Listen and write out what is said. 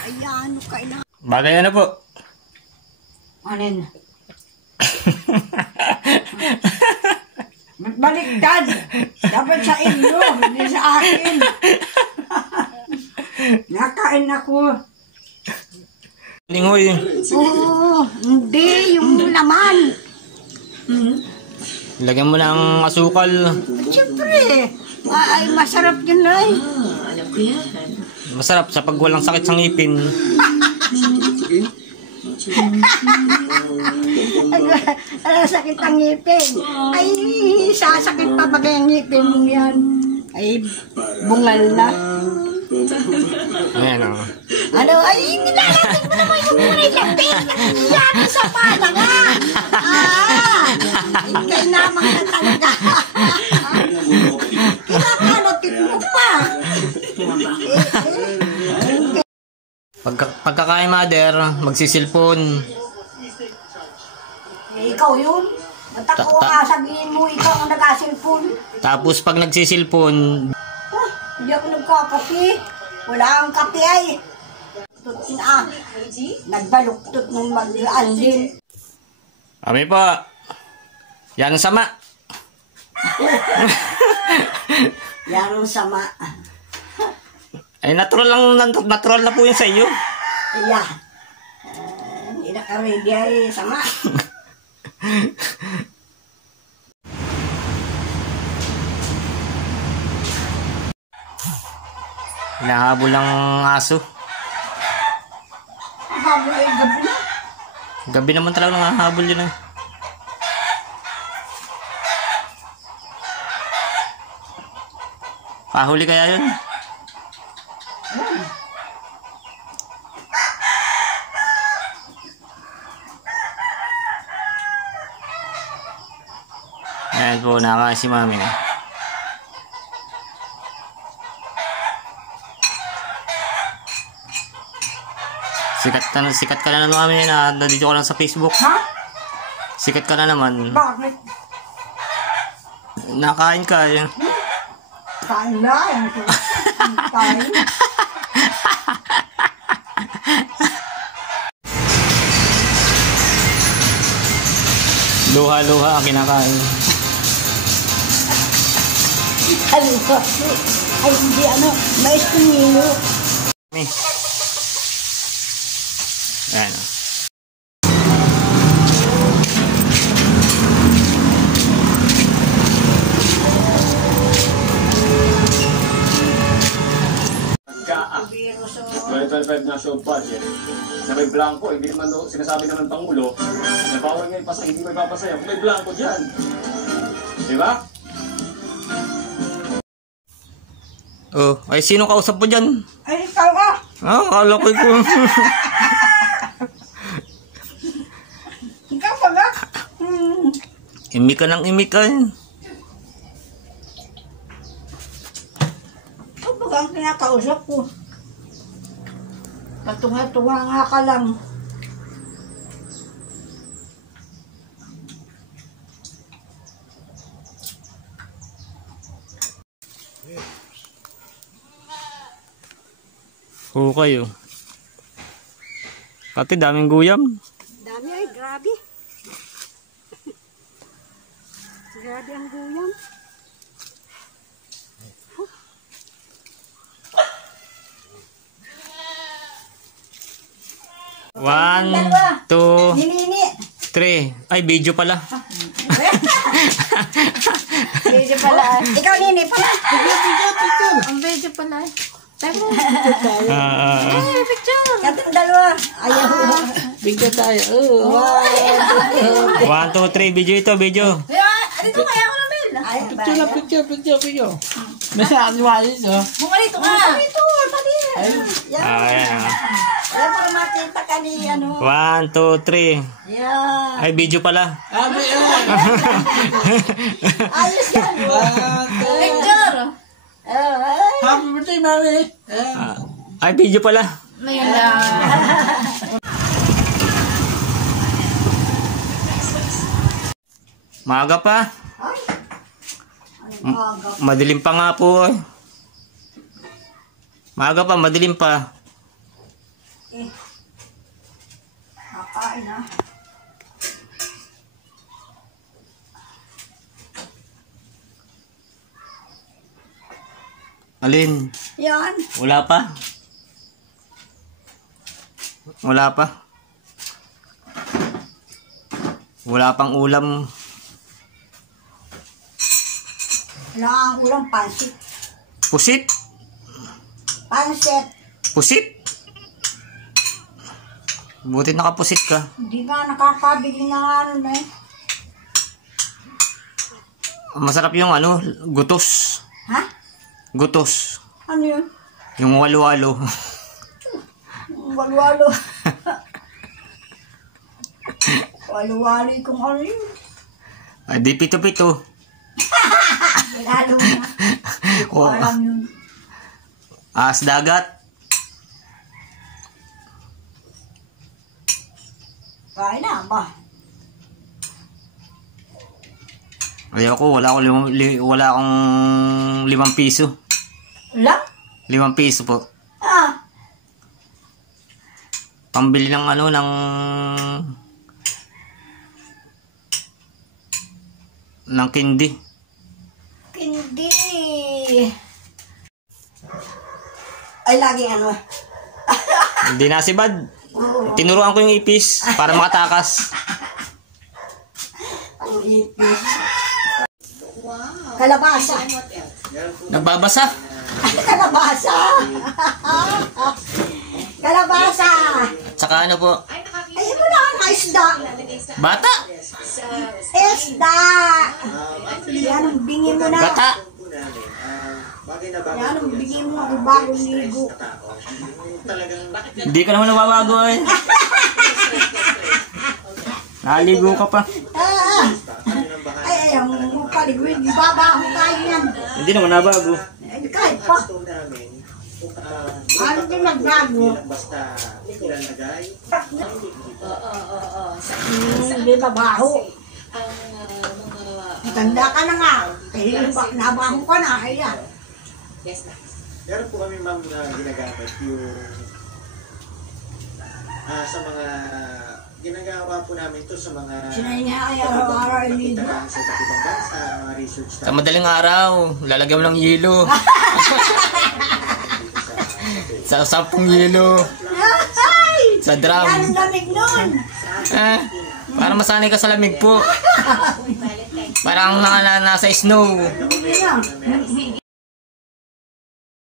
Ay, ano kailangan? Bagay ano po? Anin? Baliktad. Dapat sa inyo, hindi sa akin. Nakain ako. Lingoy. Oo, hindi. Yung laman. Lagyan mo ng asukal. Siyempre. Ay, masarap yun ay. Alam ko yan. Masarap sa pag walang sakit sa ngipin. Ano, sakit ang ngipin. Ay, sasakit pa bagay ang ngipin mo yan. Ay, bungal na. Ayan o. Ano, ay, nilalapit mo naman yung muna lapit. Sabi sa pala nga. Ikay naman na talaga. Kinakalapit mo pa. Pagkakain, mother, magsisilpon. Ikaw yun. Ba't ako sabihin mo ikaw ang nag-asilpon? Tapos pag nagsisilpon, Hindi ako nagkakape. Wala ang kape ay. Nagbaluktot nung mag-andin. kami po. Yan ang sama. Yan ang sama. Ay, natural na po yun sa iyo. Yeah. Hindi na ka-ready ay sama. Hinahabol ng aso. Habol ay gabi na. Gabi naman talaga nangahabol yun eh. Pahuli kaya yun? Ayan po, nakaka si mami. Sikat ka na naman mami na nandito ka lang sa Facebook. Ha? Sikat ka na naman. Bakit? Nakain ka eh. Kain na. Kain. Luha-luha ang kinakain. Ay, hindi ano. Mais kumilo. Mami. Ayan o. Virus o. 2025 national budget na may blanco, hindi naman sinasabi naman ng Pangulo na bawal ngayon pasa, hindi may papasaya kung may blanco dyan. Di ba? Oh, ay sino kausap mo dyan? Ay, ikaw ka. Ah, kala ko ito. Ikaw pa ba? Imik ka ng imik ay. Ito ba ang kinakausap ko? Katunga-tunga nga ka lang. Oo kayo. Kati daming guyam. Dami ay, grabe. Grabe ang guyam. One, two, Nini. 3. Ay, video pala. Video pala. Ikaw, Nini, pala. Ang video pala. Sabi mo, Picture. Katong dalawa. Ayaw. video tayo. Oh, One, two, 3. Video ito, video. Dito kaya ako namin. picture. Nasa anwalis, oh. Bumalito ka. Bumalito. Pati. Ayan. Ayan, para makita ka ni, ano. 1, 2, 3. Yan. Ay, video pala. Ayos yan. Picture. Ay. Happy birthday, mami. Ay, video pala. Ngayon lang. Maaga pa. Madilim pa nga po. Maaga pa, madilim pa. Nakain na. Alin? Yan. Wala pa? Wala pa? Wala pang ulam. Wala ang ulang pansit. Pusit? Pansit. Pusit? Buti nakapusit ka. Hindi nga nakakabili ng ano na eh. Masarap yung ano, gutos. Ha? Gutos. Ano yun? Yung walo-walo. Walwalo. Walwalo kung ano yun. Ay, di pito-pito. Lalo na. Hindi ko Oh. alam yun. Ahas dagat. Kain na ba? Ayoko, wala akong 5 piso. Wala? 5 piso po. Ah. Pambili ng ano, ng candy. Hindi. Ay, laging ano. Hindi nasibad. Tinuruan ko yung ipis para makatakas. Ang ipis. Kalabasa. Nagbabasa. Kalabasa. Kalabasa. Tsaka ano po? Ay, wala ang isda. Bata. Isda. Yan ang bingi mo na. Bata. Yan ang bingi mo na bagong ligo. Hindi ka naman nababago eh. Naligo ka pa. Ay, ang paligwid. Ibabaho tayo yan. Hindi naman nabago. Ay, kahit pa. Ano din nagbago? Hindi babaho. Matanda ka na nga. Eh, nabaho ka na. Ayan. Meron po kami ma'am na ginagamit yung sa mga ginagawa po namin to sa mga Sinay niya ay araw-araw ligo. sa iba't ibang bansa, mga research Sa madaling araw, lalagyan mo ng yelo. Sa 10 yelo. Ay! Sa drum. Yan ang lamig nun. Para masanay ka sa lamig po. Parang nasa snow. Hindi na.